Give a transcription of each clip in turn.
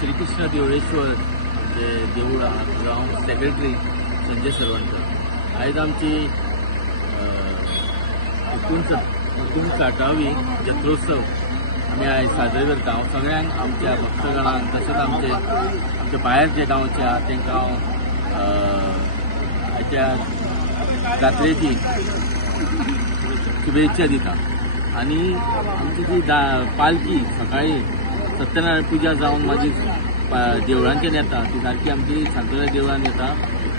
श्रीकृष्ण देवळेश्वर आमचे देवूळ हांव सेक्रेटरी संजय सरवणकर। आयज आमची 59वी जत्रोत्सव आमी आयज साजरे करता। हांव सगळ्यांक आमच्या भक्तगणांक तशेंच आमचे भायर जे गांवचे आहा तांकां हांव हाच्या जात्रेची शुभेच्छा दिता। आनी आमची जी पालखी सकाळी सत्यनारायण पुजा जावन मागीर देवळांच्यान येता ती सारकी आमची शांतराय देवळान येता।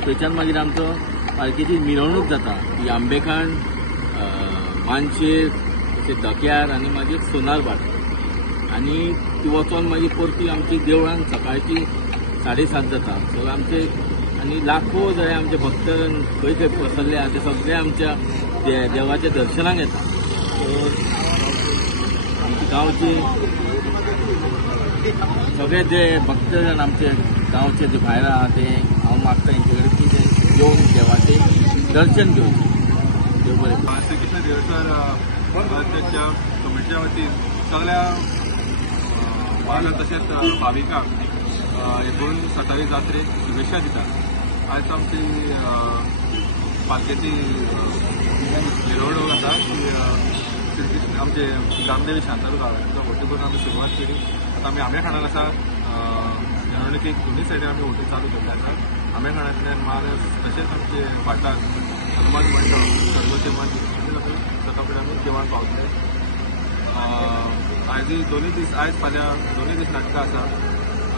थंयच्यान मागीर आमचो पालखेची मिरवणूक जाता ती आंबेखाण मानशेर तशें धक्यार आनी मागीर सोनारबाट आनी ती वचोन मागीर परती आमची देवळान सकाळची 7:30 जाता। सो आमचे आनी लाखो जळे आमचे भक्त खंय खंय पसरले आहा ते सगळे आमच्या देवाच्या दर्शनाक येता। सो आमच्या गांवची सगळे जे भक्तजण आमचे गांवचे जे भायर आहा ते हांव मागता हेंचे कडेन की ते येवन देवाचें दर्शन घेवचें। देव बरें करूं। श्रीकृष्ण देवळेश्वर त्याच्या कमिटीच्या वतीन सगळ्या वाहन तशेंच भाविकांक 59वी जात्रेक शुभेच्छा दिता। आयज आमची पालखेची मिरवणूक आसा ती श्रीकृष्ण आमचे गामदेवी शांतादूर गांवांतल्यान वोटी करून आमी सुरवात केली। आतां आमी आंबेखाणान आसा। मिरवणुकीक दोनूय सायडीन आमी वोटी चालू केल्ले आसा। आंबेखाणांतल्यान माल तशेंच आमचे फाटल्यान हनुमान मंडळ सर्वोच्च मंडळ ताका कडेन आमी देवळान पावतले। आयज दोनूय दीस आयज फाल्यां दोनूय दीस नाटकां आसा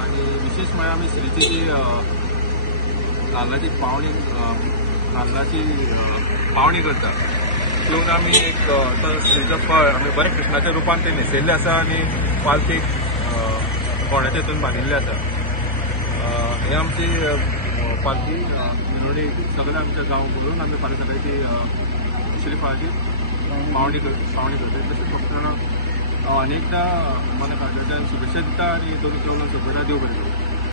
आनी विशेश म्हळ्यार आमी श्रीची नाल्लाची पावणी करता। घेवन आमी एक श्रीचो फळ आमी बरें कृष्णाच्या रुपान ते न्हेसयल्ले आसा आनी पालखेक कोण्याच्या हातून बांदिल्ले आसा। हे आमची पालखी मिरवणूक सगळे आमच्या गांव भरून आमी फाल्यां सकाळची श्रीफळाची पावणी करता। तशेंच फक्त हांव अनेकदां मना खातीर शुभेच्छा दिता आनी दोन चवळांक शुभेच्छा देव बरें करूं।